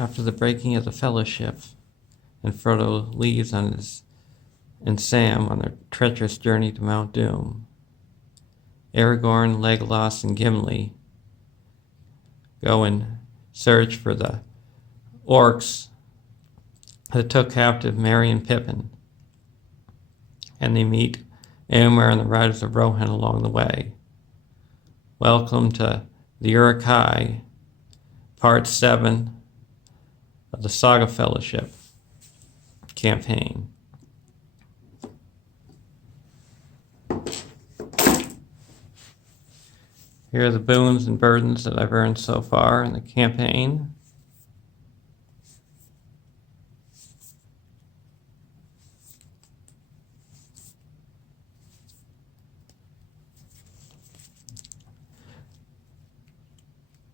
After the breaking of the fellowship, and Frodo leaves and Sam on their treacherous journey to Mount Doom, Aragorn, Legolas, and Gimli go and search for the orcs that took captive Merry and Pippin, and they meet Éomer and the Riders of Rohan along the way. Welcome to the Uruk-Hai, Part 7 of the Saga Fellowship campaign. Here are the boons and burdens that I've earned so far in the campaign.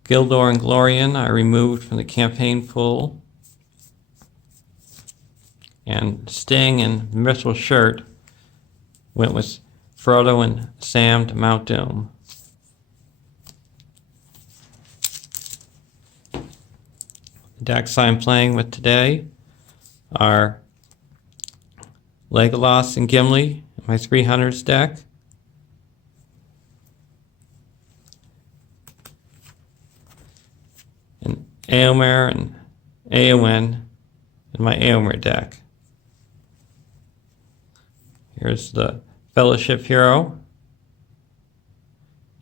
Gildor and Glorian I removed from the campaign pool, and Sting and Mitchell Shirt went with Frodo and Sam to Mount Doom. The decks I'm playing with today are Legolas and Gimli, my 300s deck, and Éomer and Éowyn in my Éomer deck. Here's the Fellowship Hero.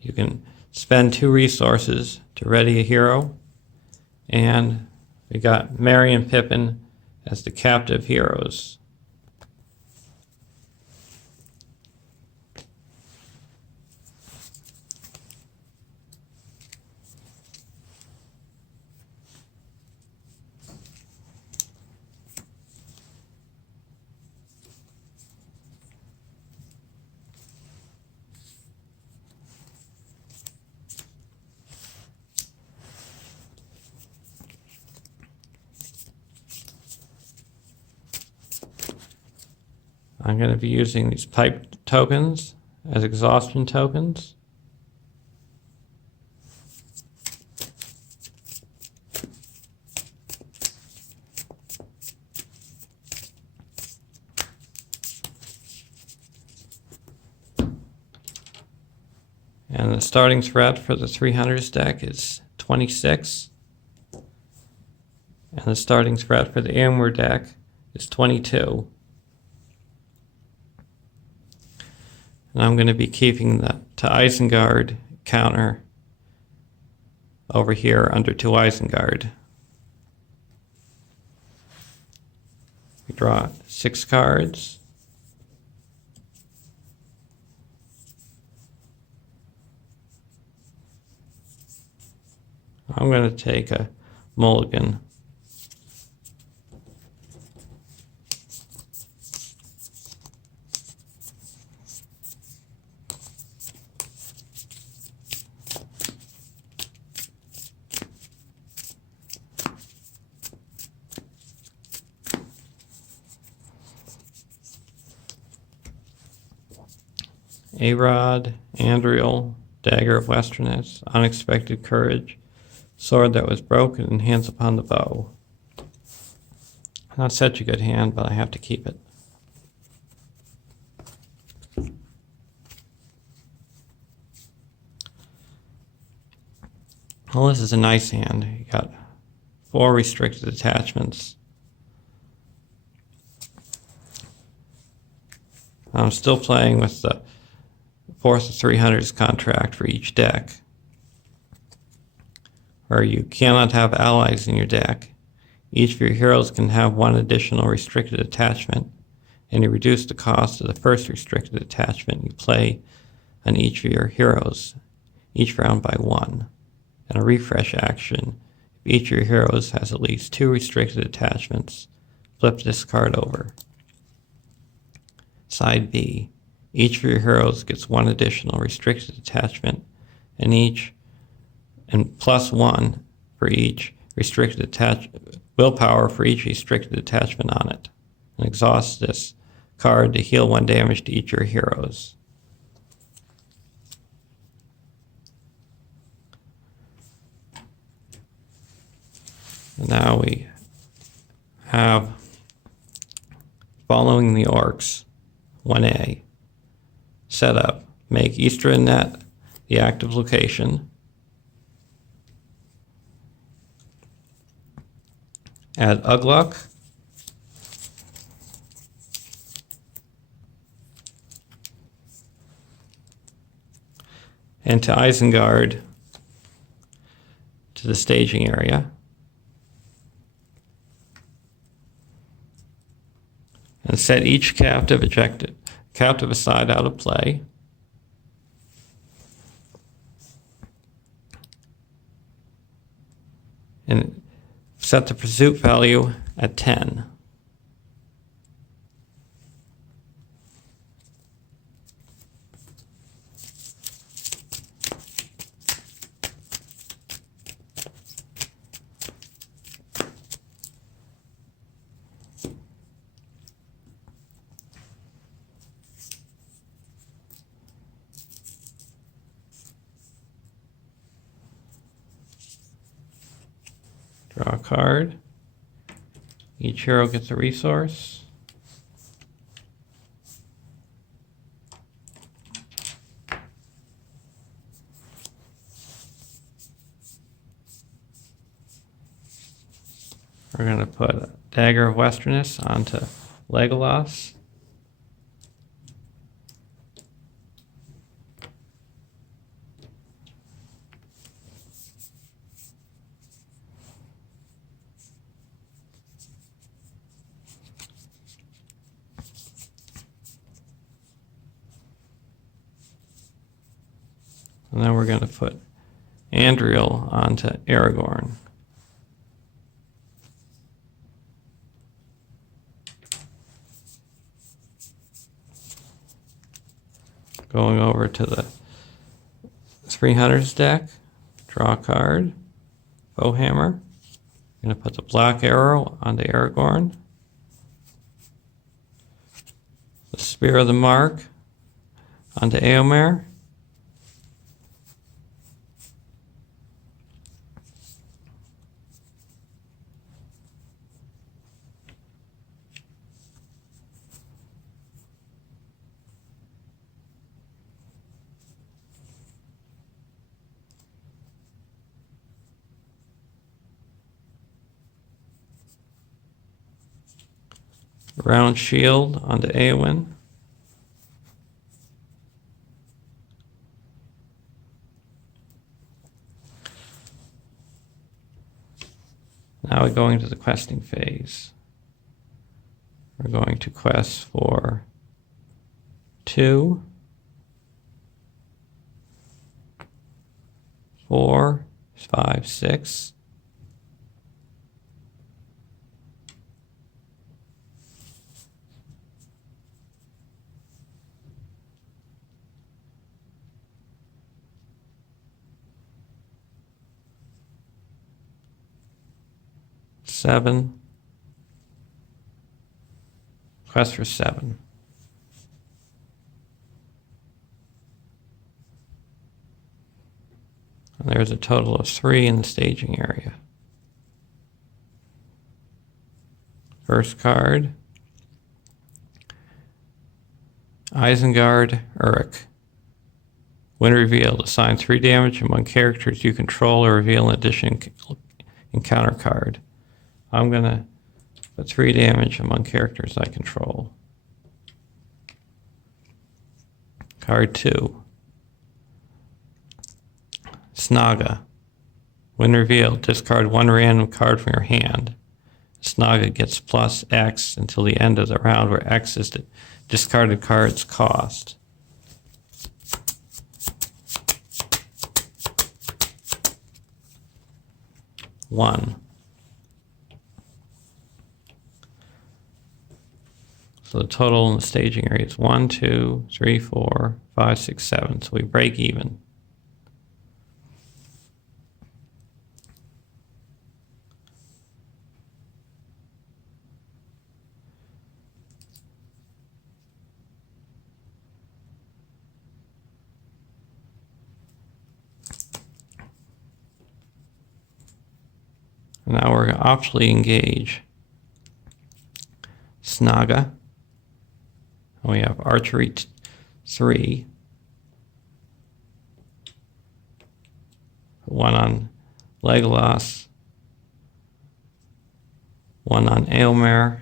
You can spend 2 resources to ready a hero, and we got Merry and Pippin as the captive heroes. I'm going to be using these pipe tokens as exhaustion tokens. And the starting threat for the 300s deck is 26. And the starting threat for the Éomer deck is 22. And I'm going to be keeping the to Isengard counter over here under to Isengard. We draw 6 cards. I'm going to take a mulligan. A-Rod, Andriel, Dagger of Westerness, Unexpected Courage, Sword that was broken, and Hands upon the Bow. Not such a good hand, but I have to keep it. Well, this is a nice hand. You got 4 restricted attachments. I'm still playing with the 4th of 300s contract for each deck, where you cannot have allies in your deck. Each of your heroes can have 1 additional restricted attachment, and you reduce the cost of the first restricted attachment you play on each of your heroes, each round by 1. And a refresh action, if each of your heroes has at least 2 restricted attachments, flip this card over. Side B, each of your heroes gets 1 additional restricted attachment, and plus 1 for each restricted willpower for each restricted attachment on it, and exhaust this card to heal 1 damage to each of your heroes. And now we have, following the orcs, 1A, setup, make Eastern Net the active location, add Ugluk, and to Isengard to the staging area, and set each captive aside out of play. And set the pursuit value at 10. Draw a card. Each hero gets a resource. We're going to put a Dagger of Westerness onto Legolas. And then we're going to put Andriel onto Aragorn. Going over to the 300's deck, draw a card, Bowhammer. I'm going to put the Black Arrow onto Aragorn. The Spear of the Mark onto Éomer. Round Shield onto Éowyn. Now we're going to the questing phase. We're going to quest for 2, 4, 5, 6. Seven. Quest for 7. And there's a total of 3 in the staging area. First card, Isengard Uruk. When revealed, assign 3 damage among characters you control or reveal an additional encounter card. I'm going to put 3 damage among characters I control. Card 2. Saga. When revealed, discard 1 random card from your hand. Saga gets plus X until the end of the round, where X is the discarded card's cost. One. So the total in the staging area is 1, 2, 3, 4, 5, 6, 7. So we break even. Now we're going to optionally engage Saga. And we have archery 3. One on Legolas. One on Eomer.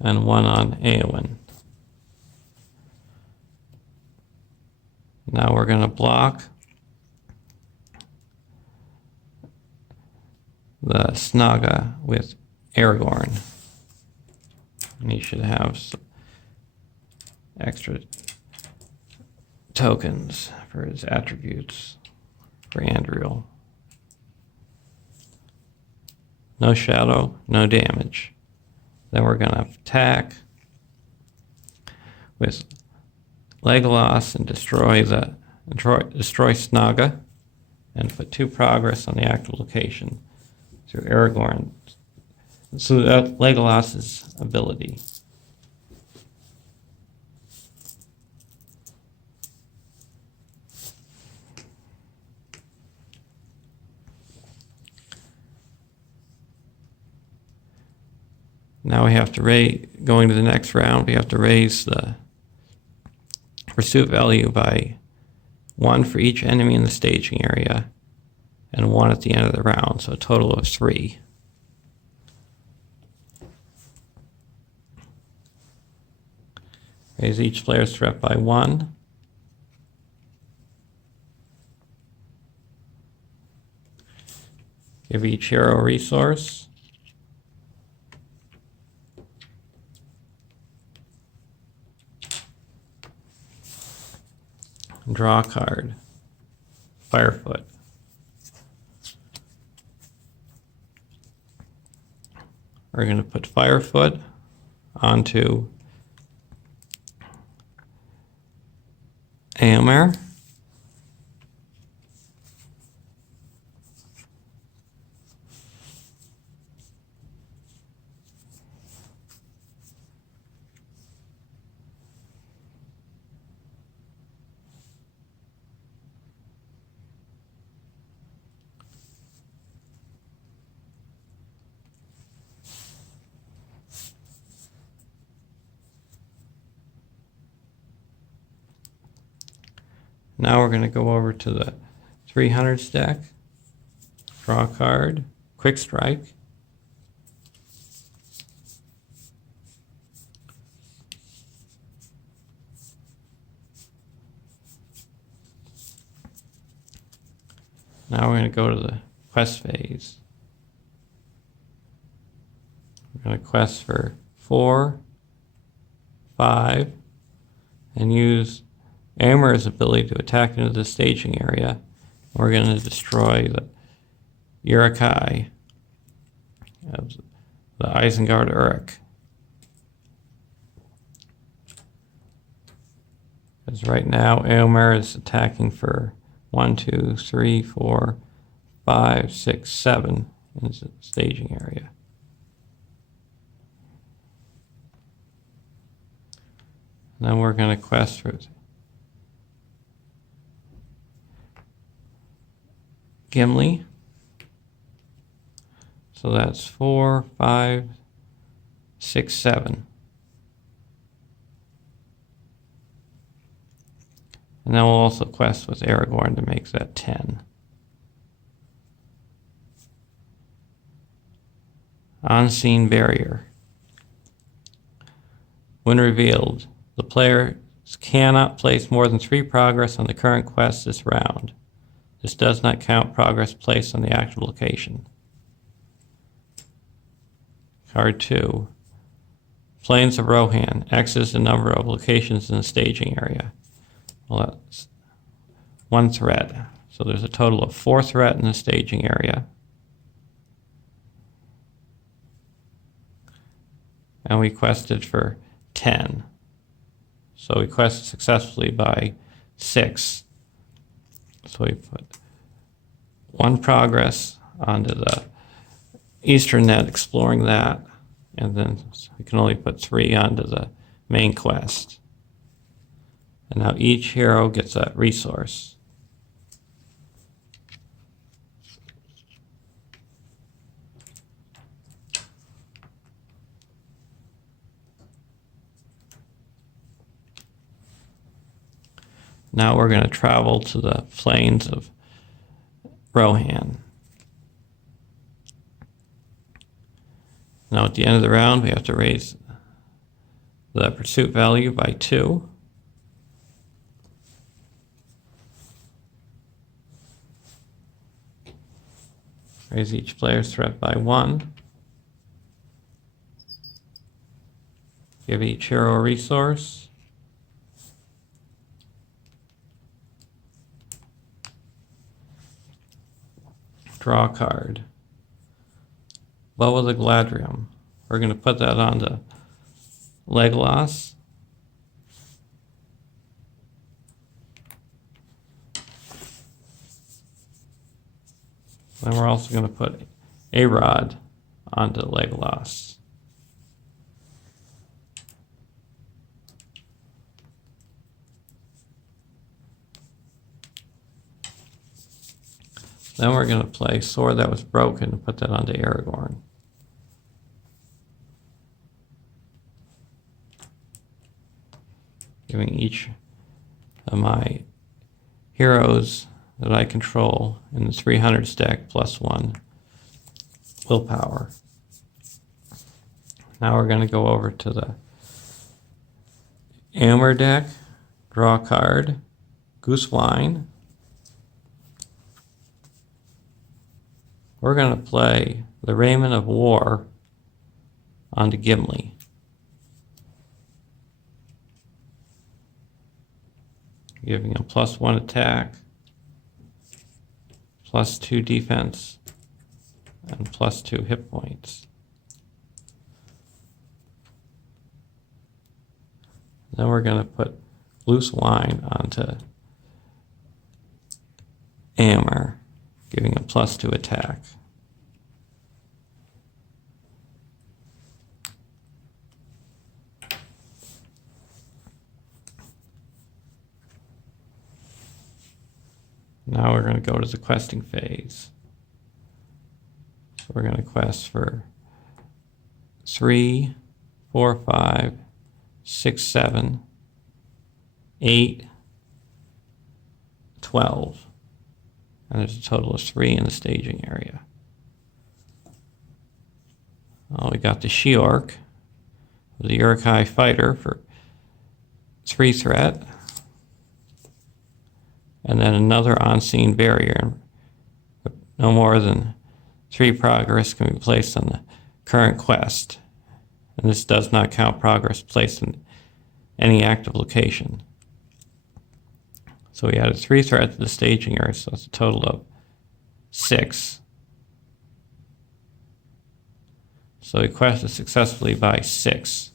And one on Eowyn. Now we're going to block the Saga with Aragorn. And he should have some extra tokens for his attributes for Andriel. No shadow, no damage. Then we're going to attack with Legolas and destroy Saga and put 2 progress on the active location through Aragorn. So that Legolas's ability. Now we have to going to the next round, we have to raise the pursuit value by 1 for each enemy in the staging area and 1 at the end of the round, so a total of 3. Raise each player's threat by 1. Give each hero a resource. Draw a card. Firefoot. We're going to put Firefoot onto Eomer. Now we're going to go over to the 300 deck, draw a card, quick strike. Now we're going to go to the quest phase. We're going to quest for 4, 5, and use Eomer's ability to attack into the staging area. We're going to destroy the Uruk-Hai of the Isengard Uruk. Because right now Eomer is attacking for 1, 2, 3, 4, 5, 6, 7 in the staging area. And then we're going to quest for Gimli. So that's 4, 5, 6, 7. And then we'll also quest with Aragorn to make that 10. Unseen Barrier. When revealed, the player cannot place more than 3 progress on the current quest this round. This does not count progress placed on the active location. Card 2. Plains of Rohan. X is the number of locations in the staging area. Well, that's 1 threat. So there's a total of 4 threat in the staging area. And we quested for 10. So we quested successfully by 6. So we put 1 progress onto the Eastern Net, exploring that, and then we can only put 3 onto the main quest. And now each hero gets a resource. Now we're going to travel to the plains of Rohan. Now at the end of the round, we have to raise the pursuit value by 2. Raise each player's threat by 1. Give each hero a resource. Draw a card. Bow of the Gladrium. We're going to put that onto Legolas. Then we're also going to put a rod onto Legolas. Then we're going to play Sword That Was Broken and put that onto Aragorn. Giving each of my heroes that I control in the 300 stack +1 willpower. Now we're going to go over to the Amber deck, draw a card, Goose Wine. We're going to play the Raiment of War onto Gimli. Giving him +1 attack, +2 defense, and +2 hit points. Then we're going to put Loose Wine onto Amber, giving him +2 attack. Now we're going to go to the questing phase. So we're going to quest for 3, 4, 5, 6, 7, 8, 12. And there's a total of 3 in the staging area. Oh, we got the She-Orc, the Uruk-Hai fighter for 3 threat. And then another on-scene barrier. No more than 3 progress can be placed on the current quest. And this does not count progress placed in any active location. So we added 3 threats to the staging area, so that's a total of 6. So we quested successfully by 6.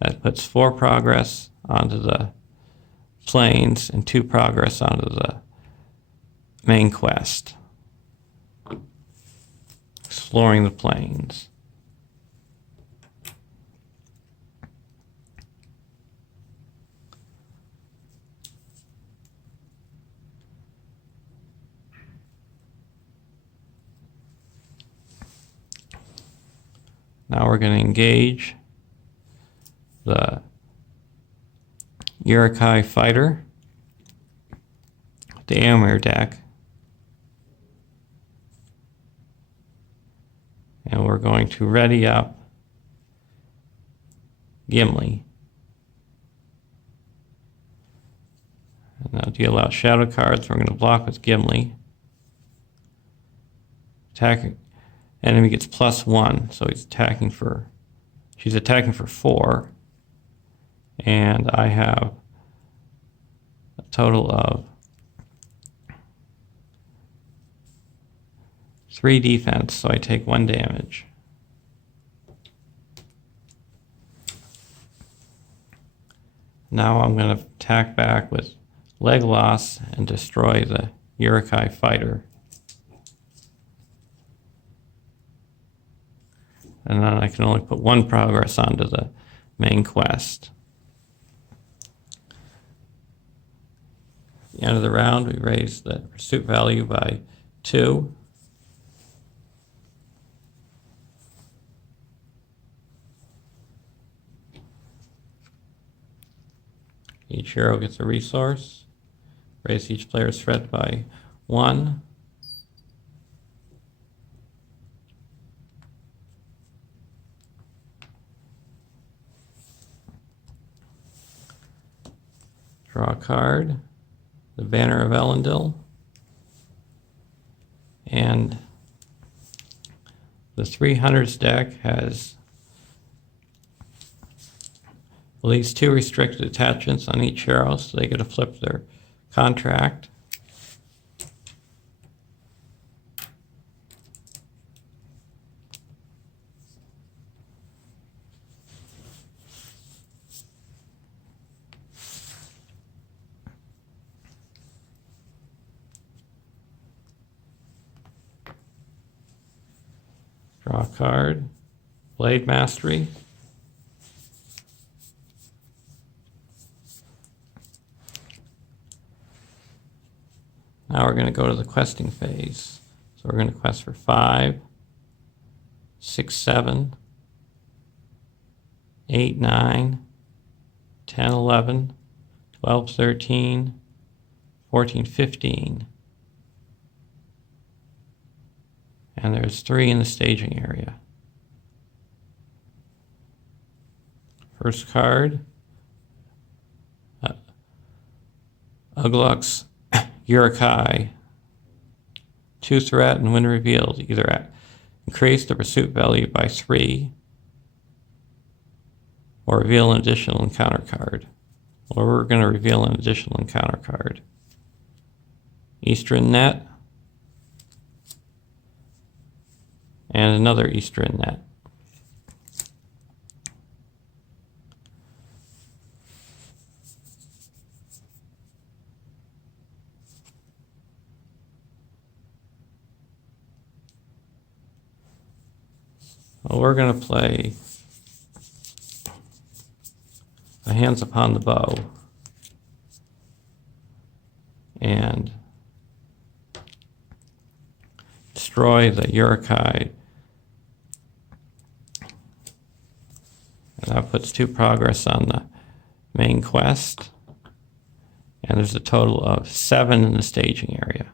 That puts 4 progress onto the plains and 2 progress onto the main quest. Exploring the plains. Now we're going to engage the Uruk-Hai fighter, the Amir deck, and we're going to ready up Gimli. And now deal out shadow cards. We're going to block with Gimli. Attack enemy gets +1, so she's attacking for 4. And I have a total of 3 defense, so I take 1 damage. Now I'm going to attack back with Legolas and destroy the Uruk-Hai fighter. And then I can only put 1 progress onto the main quest. the end of the round, we raise the pursuit value by 2. Each hero gets a resource. Raise each player's threat by 1. Draw a card. The Banner of Elendil. And the 300s deck has at least 2 restricted attachments on each hero, so they get to flip their contract. Draw a card. Blade Mastery. Now we're going to go to the questing phase. So we're going to quest for 5, 6, 7, 8, 9, 10, 11, 12, 13, 14, 15. And there's 3 in the staging area. First card, Ugluk's Uruk-Hai. 2 threat, and when revealed, either increase the pursuit value by 3 or reveal an additional encounter card. Well, we're going to reveal an additional encounter card. Eastern Net and another Eastern Net. Well, we're going to play a Hands Upon the Bow and destroy the Uruk-Hai. And that puts 2 progress on the main quest. And there's a total of 7 in the staging area.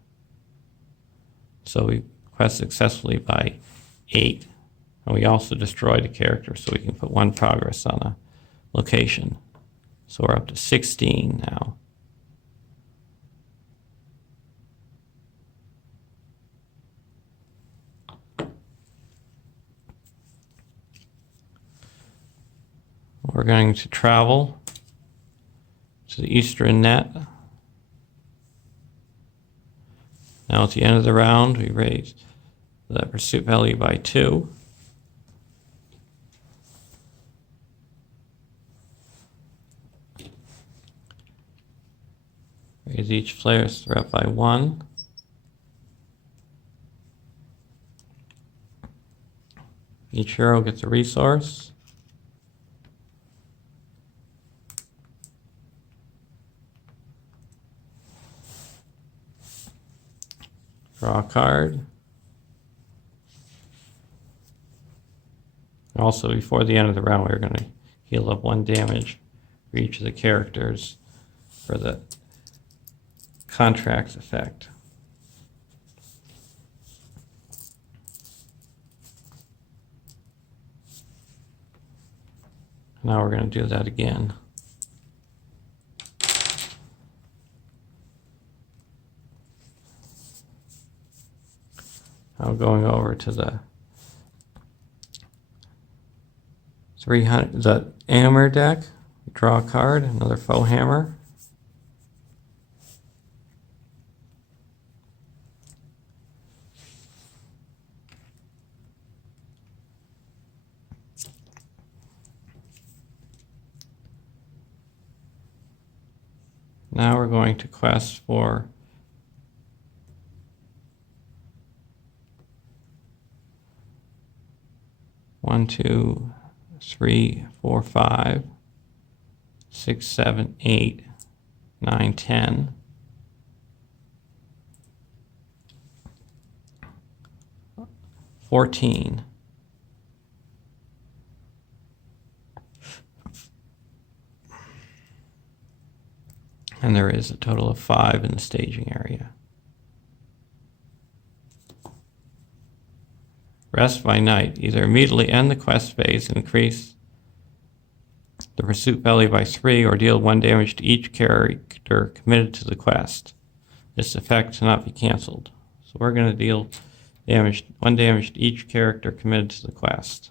So we quest successfully by 8. And we also destroyed a character, so we can put 1 progress on a location. So we're up to 16 now. We're going to travel to the Eastern Net. Now at the end of the round, we raise the pursuit value by 2. Raise each player's threat by 1. Each hero gets a resource. Draw a card. Also, before the end of the round, we're going to heal up 1 damage for each of the characters for the contracts effect. Now we're going to do that again. Now going over to the 300, the hammer deck. Draw a card, another foe hammer. Now we're going to quest for one, 2, 3, 4, 5, 6, 7, 8, 9, 10. 14. And there is a total of 5 in the staging area. Rest by night. Either immediately end the quest phase and increase the pursuit value by 3 or deal 1 damage to each character committed to the quest. This effect cannot be cancelled. So we're going to deal 1 damage to each character committed to the quest.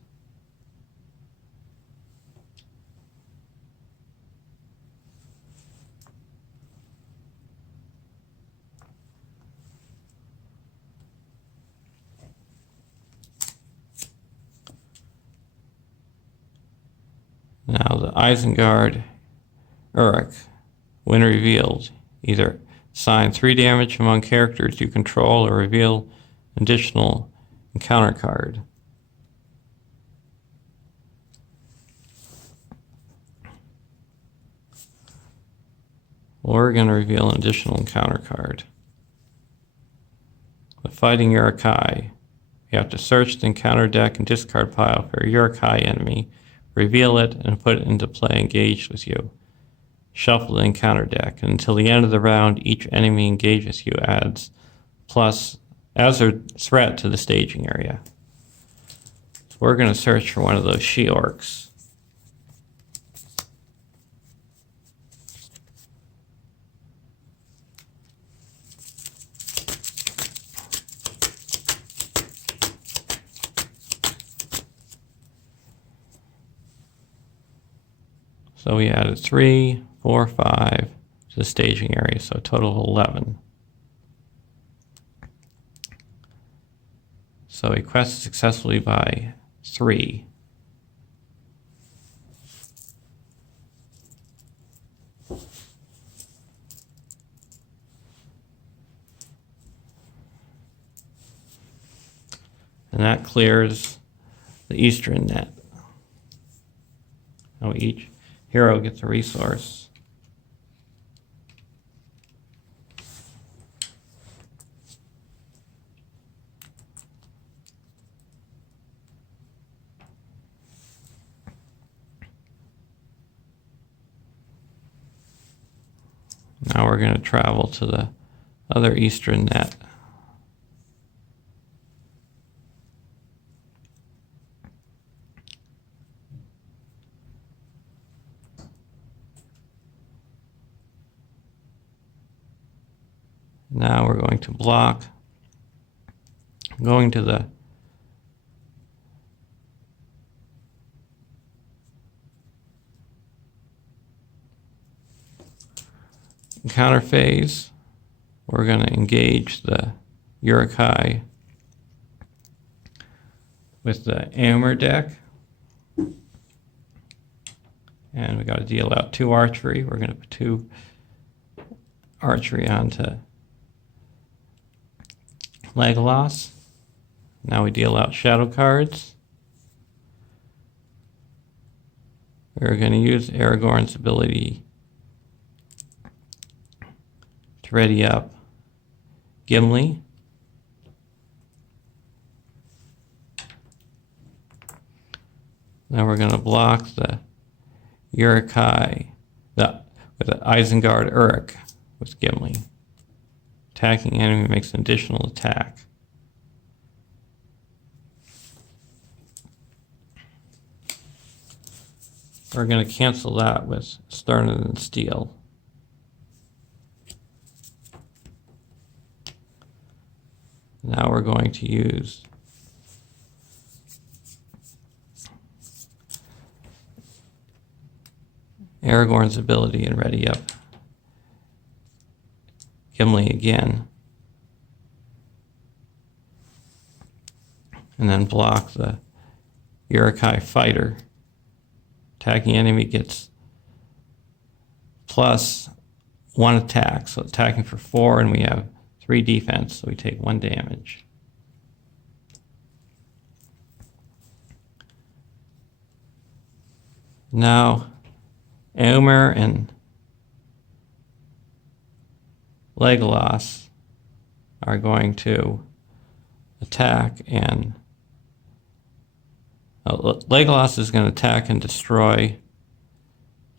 Now the Isengard Uruk, when revealed, either assign 3 damage among characters you control or reveal an additional encounter card. We're going to reveal an additional encounter card. With fighting Uruk-Hai, you have to search the encounter deck and discard pile for a Uruk-Hai enemy, reveal it, and put it into play engaged with you. Shuffle the encounter deck, and until the end of the round, each enemy engaged with you adds plus as a threat to the staging area. So we're going to search for one of those she-orcs. So we added 3, 4, 5 to the staging area, so a total of 11. So we quested successfully by 3. And that clears the eastern net. Now each hero gets a resource. Now we're going to travel to the other eastern net. Now we're going to block, going to the encounter phase. We're going to engage the Uruk-Hai with the Amur deck. And we got to deal out 2 archery. We're going to put 2 archery onto Legolas. Now we deal out shadow cards. We're going to use Aragorn's ability to ready up Gimli. Now we're going to block the Uruk-Hai with the Isengard Uruk with Gimli. Attacking enemy makes an additional attack. We're going to cancel that with Sterner than Steel. Now we're going to use Aragorn's ability and ready up Gimli again. And then block the Uruk-Hai fighter. Attacking enemy gets plus 1 attack, so attacking for 4, and we have 3 defense, so we take 1 damage. Now, Éomer and Legolas are going to attack and Legolas is going to attack and destroy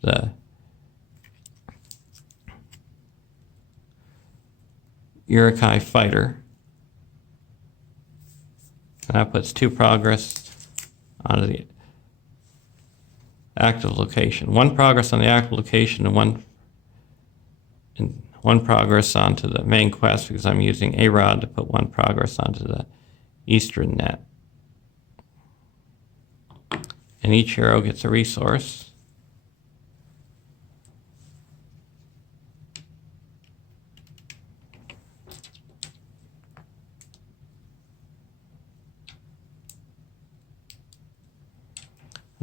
the Uruk-Hai fighter. And that puts 2 progress onto the active location. 1 progress on the active location and one progress onto the main quest, because I'm using A-Rod to put 1 progress onto the eastern net. And each hero gets a resource.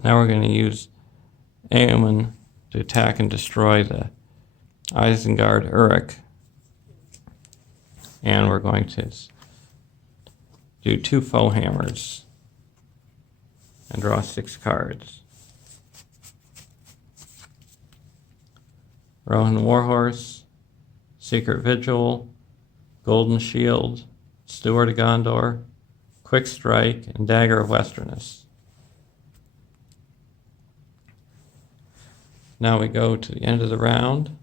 Now we're going to use Éowyn to attack and destroy the Isengard Uruk. And we're going to do 2 foe hammers and draw 6 cards. Rohan Warhorse, Secret Vigil, Golden Shield, Steward of Gondor, Quick Strike, and Dagger of Westerness. Now we go to the end of the round.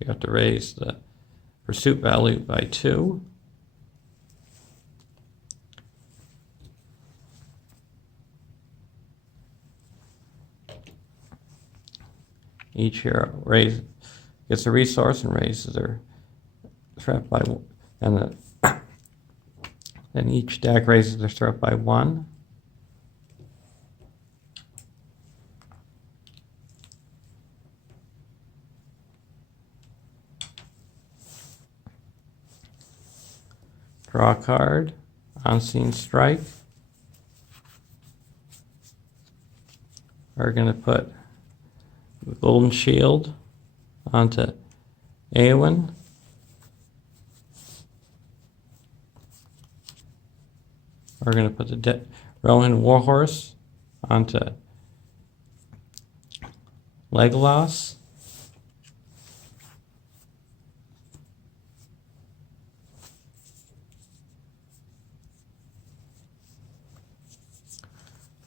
We have to raise the pursuit value by 2. Each hero gets a resource and raises their threat by 1, and then each deck raises their threat by 1. Draw a card, Unseen Strike. We're going to put the Golden Shield onto Éowyn. We're going to put the Rohan Warhorse onto Legolas.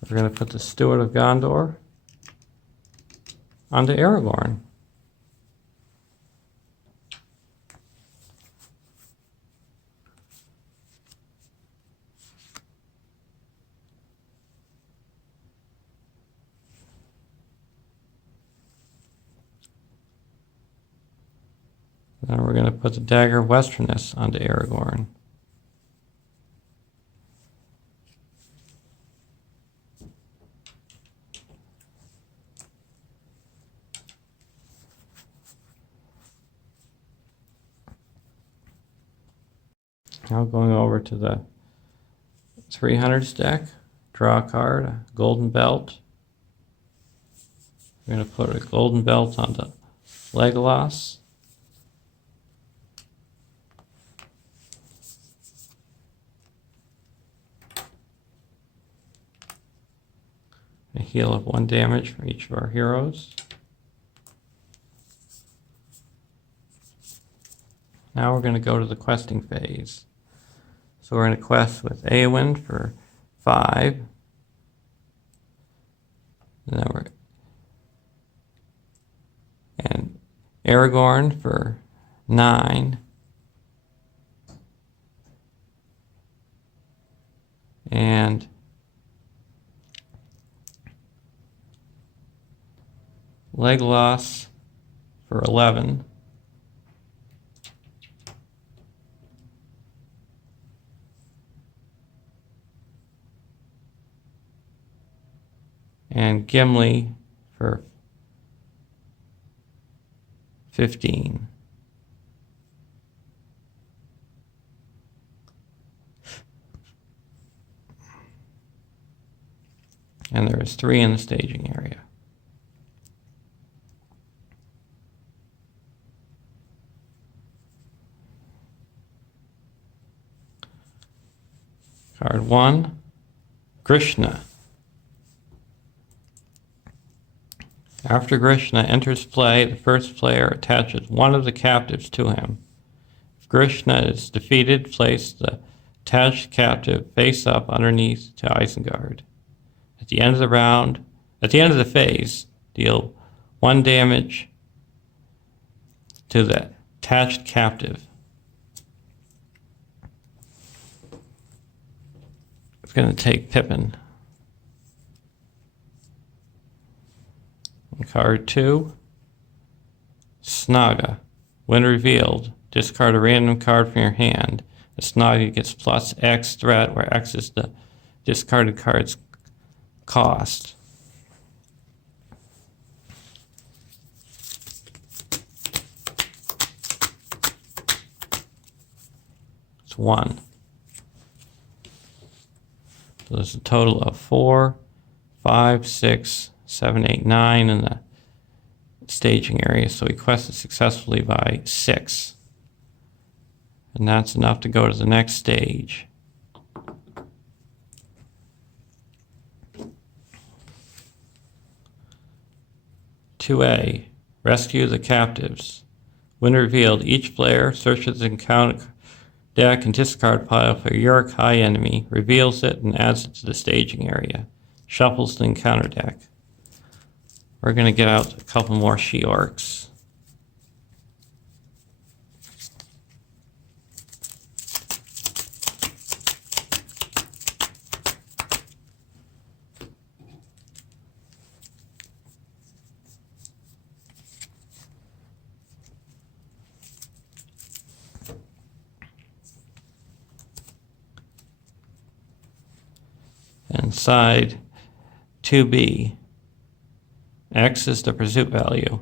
We're going to put the Steward of Gondor onto Aragorn. Now we're going to put the Dagger of Westerness onto Aragorn. Now going over to the 300s deck, draw a card, a Golden Belt. We're going to put a Golden Belt onto Legolas. A heal of 1 damage for each of our heroes. Now we're going to go to the questing phase. So we're going to quest with Éowyn for 5. And Aragorn for 9. And Legolas for 11. And Gimli for 15. And there is 3 in the staging area. Card 1, Grishna. After Grishna enters play, the first player attaches 1 of the captives to him. If Grishna is defeated, place the attached captive face up underneath to Isengard. At the end of the round, at the end of the phase, deal 1 damage to the attached captive. It's going to take Pippin. And card 2, Saga. When revealed, discard a random card from your hand. The Saga gets plus X threat, where X is the discarded card's cost. It's 1. So there's a total of 4, 5, 6, 7, 8, 9 in the staging area. So he quested successfully by 6. And that's enough to go to the next stage. (2A) Rescue the captives. When revealed, each player searches the encounter deck and discard pile for a Uruk-Hai enemy, reveals it, and adds it to the staging area. Shuffles the encounter deck. We're going to get out a couple more she-orcs. Inside 2B, X is the pursuit value.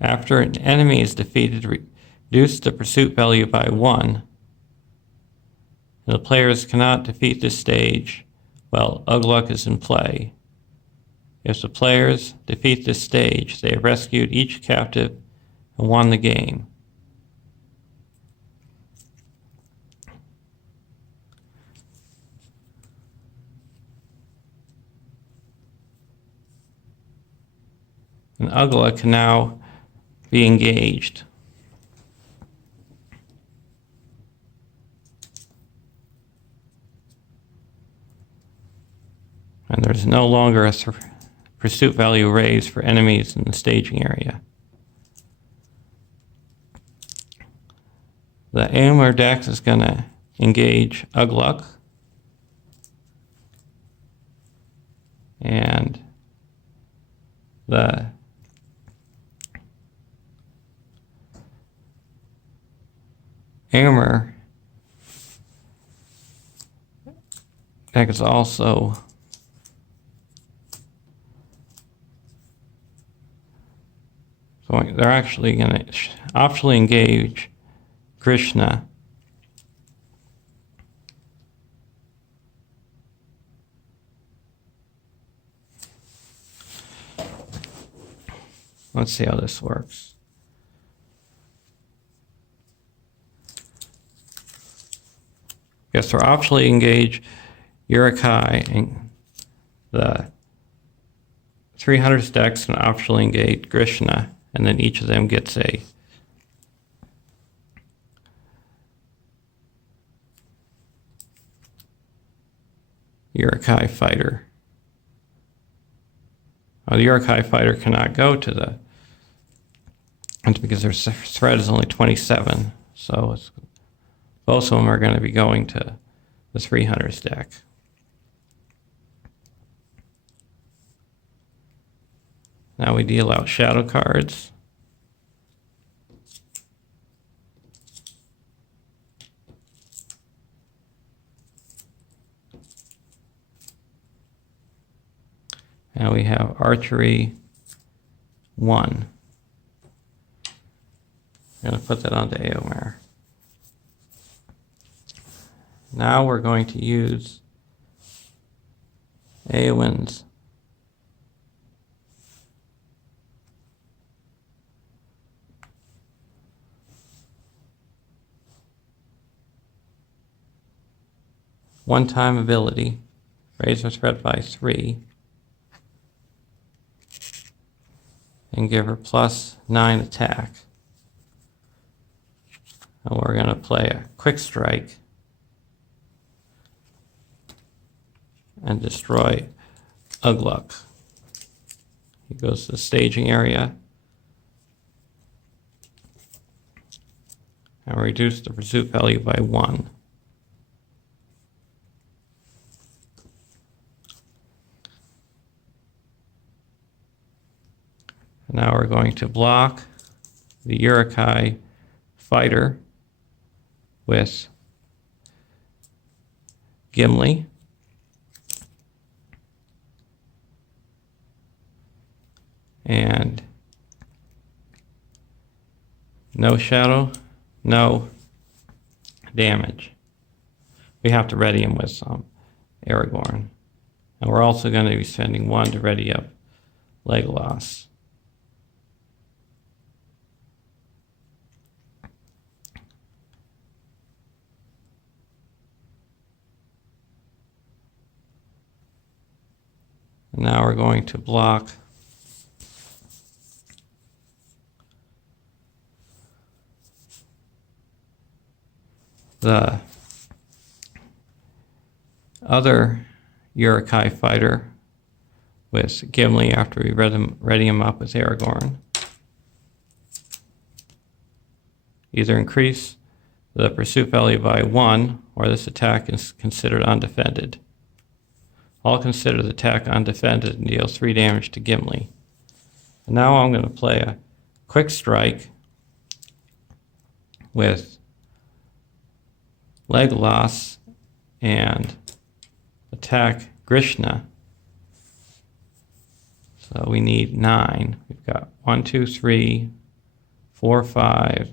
After an enemy is defeated, reduce the pursuit value by 1. The players cannot defeat this stage while Ugluk is in play. If the players defeat this stage, they have rescued each captive and won the game. And Ugluk can now be engaged. And there's no longer a pursuit value raised for enemies in the staging area. The Aomer deck is going to engage Ugluk. And the Aomer deck is also they're actually going to optionally engage Krishna. Let's see how this works. Yes, we're optionally engage Uruk-Hai, and the 300 decks can optionally engage Krishna, and then each of them gets a Uruk-Hai fighter. The Uruk-Hai fighter cannot go to the, and because their threat is only 27, so both of them are going to be going to the 300 deck. Now we deal out shadow cards. Now we have archery 1. I'm going to put that onto Aomer. Now we're going to use Eowyn's one-time ability, raise her threat by 3, and give her plus 9 attack. And we're going to play a quick strike and destroy Ugluk. He goes to the staging area and reduce the pursuit value by 1. Now we're going to block the Uruk-Hai fighter with Gimli. And no shadow, no damage. We have to ready him with some Aragorn. And we're also going to be spending 1 to ready up Legolas. And now we're going to block the other Uruk-Hai fighter with Gimli after we ready him up with Aragorn. Either increase the pursuit value by 1, or this attack is considered undefended. I'll consider the attack undefended and deal 3 damage to Gimli. And now I'm going to play a quick strike with Legolas and attack Grishna. So we need 9. We've got 1, 2, 3, 4, 5.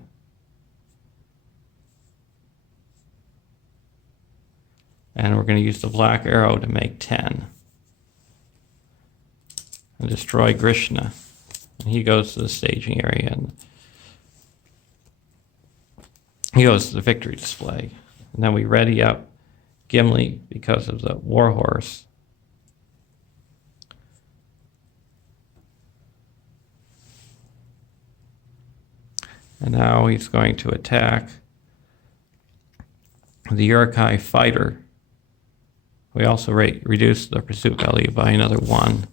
And we're going to use the black arrow to make 10. And destroy Grishna. And he goes to the staging area. And he goes to the victory display. And then we ready up Gimli because of the warhorse. And now he's going to attack the Uruk-Hai fighter. We also reduce the pursuit value by another 1.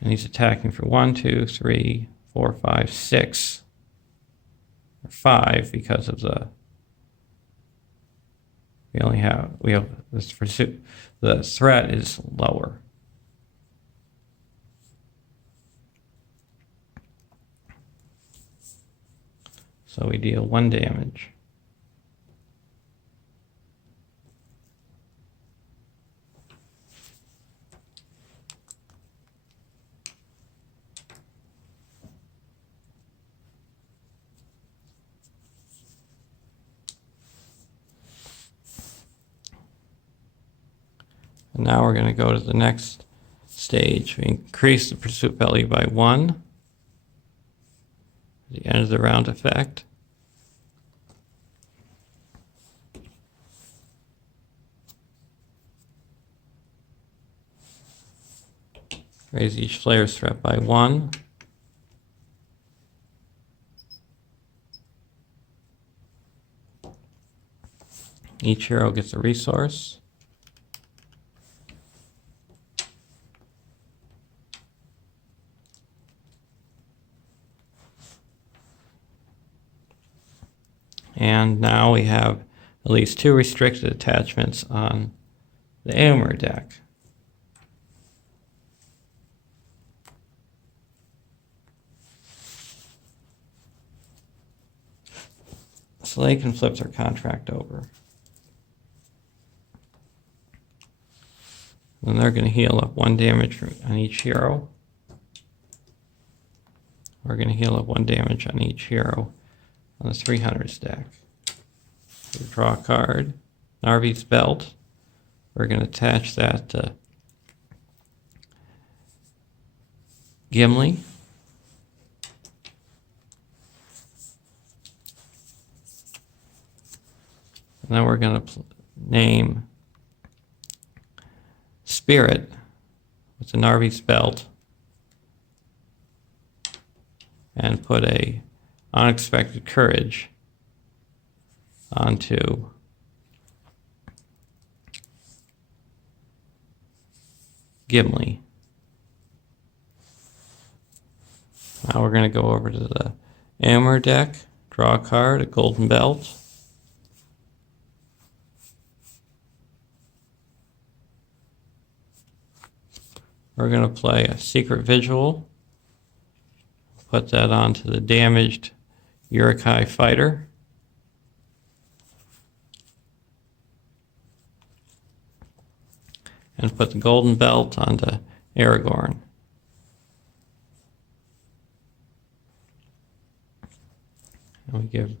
And he's attacking for 1, 2, 3, 4, 5, 6. Or 5 because of we have this pursuit. The threat is lower. So we deal 1 damage. And now we're going to go to the next stage. We increase the pursuit value by 1. The end of the round effect. Raise each player's threat by 1. Each hero gets a resource. And now we have at least 2 restricted attachments on the Éomer deck. So they can flip their contract over. And they're going to heal up 1 damage on each hero. We're going to heal up 1 damage on each hero on the 300 deck. We draw a card. Narvi's Belt. We're going to attach that to Gimli. And then we're going to name Spirit with the Narvi's Belt and put a Unexpected Courage onto Gimli. Now we're going to go over to the Amber deck, draw a card, a golden belt. We're going to play a secret visual. Put that onto the damaged Uruk-Hai fighter. And put the golden belt onto Aragorn. And we give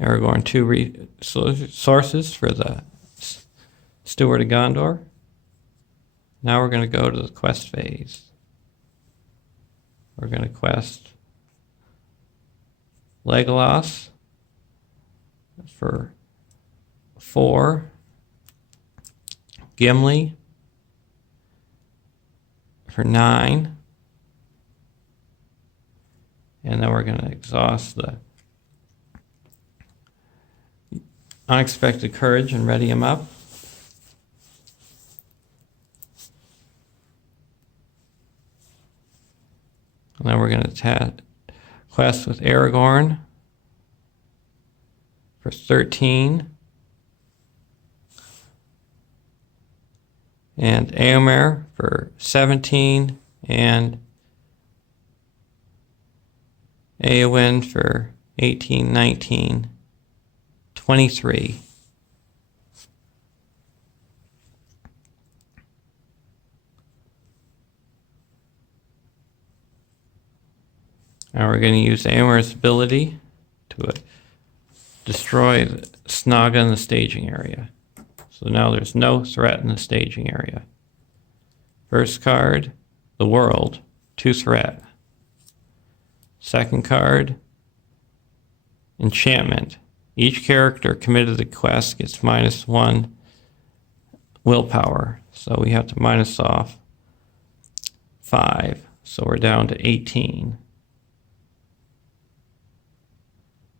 Aragorn 2 resources for the Steward of Gondor. Now we're going to go to the quest phase. We're going to quest Legolas for 4, Gimli for 9, and then we're going to exhaust the Unexpected Courage and ready him up. And then we're going to quest with Aragorn for 13. And Éomer for 17. And Éowyn for 18, 19, 23. Now we're going to use Éomer's ability to destroy Saga in the staging area. So now there's no threat in the staging area. First card, the world, 2 threat. Second card, enchantment. Each character committed to the quest gets -1 willpower. So we have to minus off 5. So we're down to 18.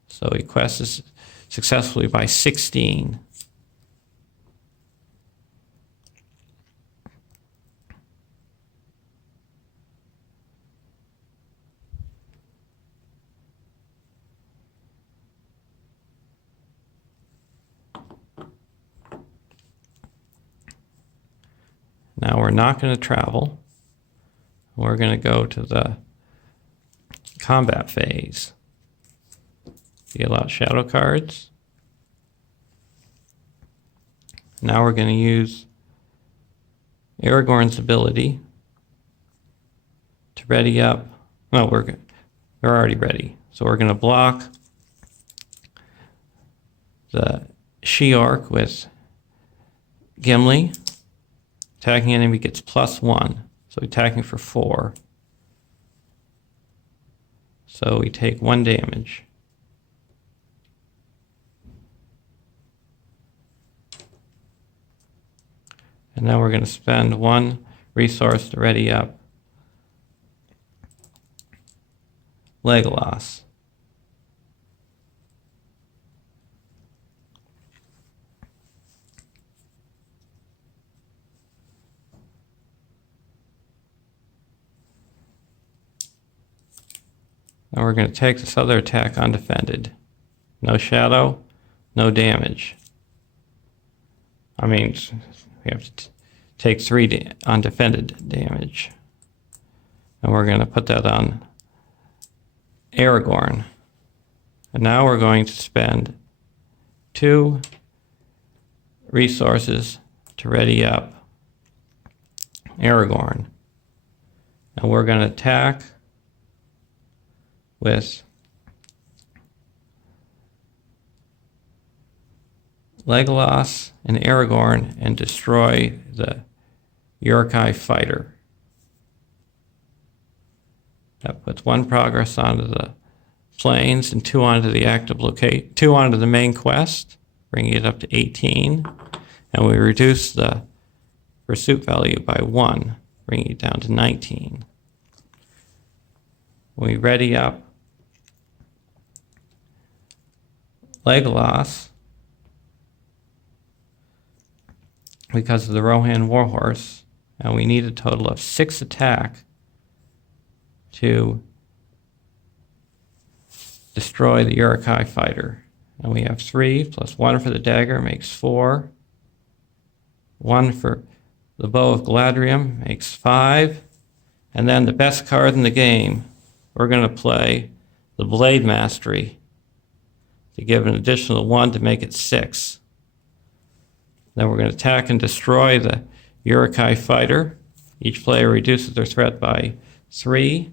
So he quests successfully by 16. Now we're not going to travel. We're going to go to the combat phase. Deal out shadow cards. Now we're going to use Aragorn's ability to ready up. No, we're already ready. So we're going to block the She-Orc with Gimli. Attacking enemy gets +1. So attacking for 4. So we take 1 damage. And now we're going to spend 1 resource to ready up Legolas. Now we're going to take this other attack undefended. No shadow, no damage. I mean, we have to take 3 undefended damage. And we're going to put that on Aragorn. And now we're going to spend 2 resources to ready up Aragorn. And we're going to attack with Legolas and Aragorn and destroy the Uruk-Hai fighter. That puts 1 progress onto the plains and 2 onto the active locate, 2 onto the main quest, bringing it up to 18. And we reduce the pursuit value by 1, bringing it down to 19. We ready up Legolas because of the Rohan Warhorse. And we need a total of 6 attack to destroy the Uruk-Hai fighter. And we have 3 plus 1 for the dagger makes 4. 1 for the bow of Galadriel makes 5. And then the best card in the game, we're going to play the Blade Mastery to give an additional 1 to make it 6. Then we're going to attack and destroy the Uruk-Hai fighter. Each player reduces their threat by 3.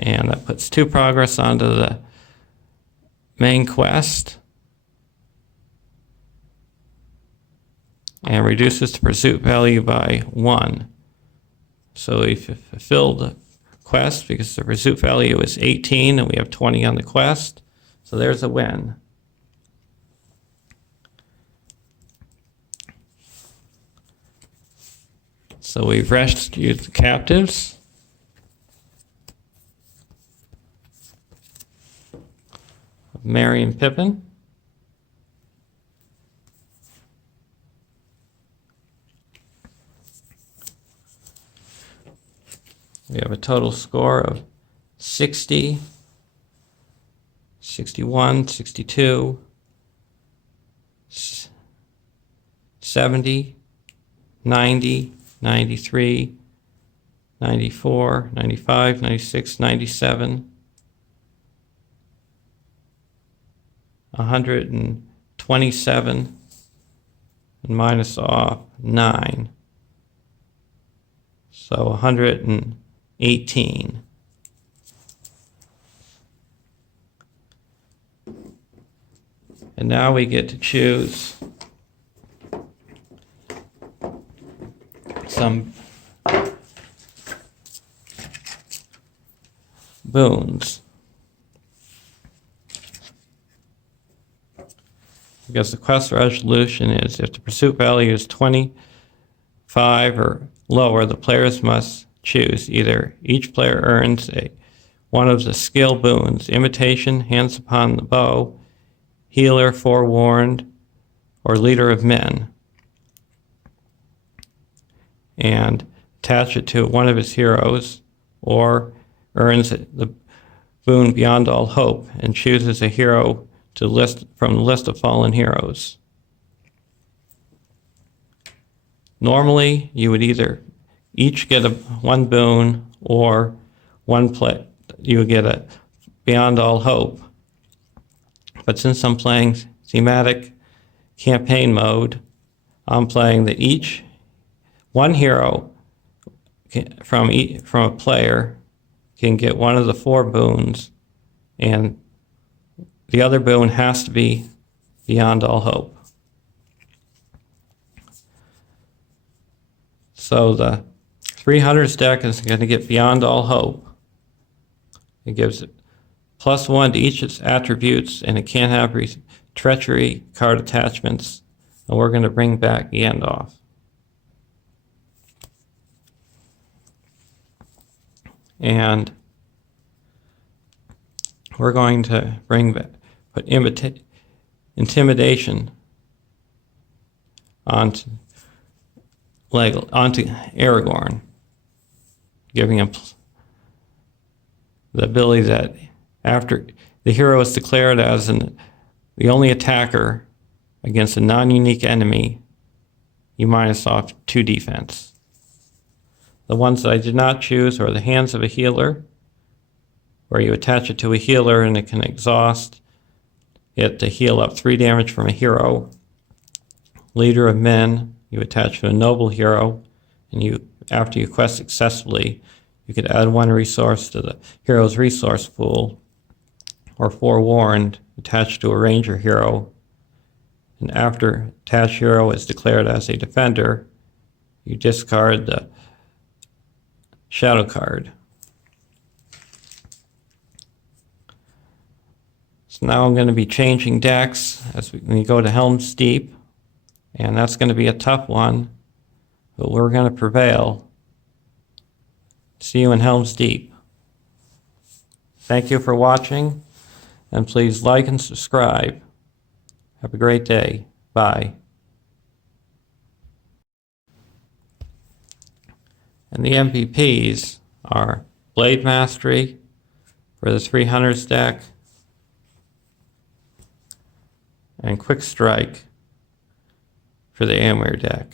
And that puts 2 progress onto the main quest. And reduces the pursuit value by 1. So we've fulfilled the quest because the pursuit value is 18 and we have 20 on the quest. So there's a win. So we've rescued the captives. Merry and Pippin. We have a total score of 60, 61, 62, 70, 90, 93, 94, 95, 96, 97, 127, and minus off 9. So 118. And now we get to choose some boons. Because the quest resolution is if the pursuit value is 25 or lower, the players must choose either each player earns one of the skill boons: imitation, hands upon the bow, healer, forewarned, or leader of men, and attach it to one of his heroes, or earns the boon beyond all hope and chooses a hero to list from the list of fallen heroes. Normally, you would either each get one boon or you would get a beyond all hope. But since I'm playing thematic campaign mode, I'm playing that one hero from a player can get one of the 4 boons, and the other boon has to be beyond all hope. So the 300 deck is going to get beyond all hope. It gives it +1 to each of its attributes, and it can't have treachery card attachments. And we're going to bring back Gandalf. And we're going to put intimidation onto Aragorn, giving him the ability that after the hero is declared as the only attacker against a non-unique enemy, you minus off 2 defense. The ones that I did not choose are the hands of a healer, where you attach it to a healer and it can exhaust it to heal up 3 damage from a hero. Leader of men, you attach to a noble hero, and after you quest successfully, you could add 1 resource to the hero's resource pool. Or forewarned, attached to a ranger hero, and after attached hero is declared as a defender, you discard the shadow card. So now I'm going to be changing decks as we go to Helm's Deep, and that's going to be a tough one, but we're going to prevail. See you in Helm's Deep. Thank you for watching, and please like and subscribe. Have a great day. Bye. And the MVPs are Blade Mastery for the 300s deck, and Quick Strike for the Amware deck.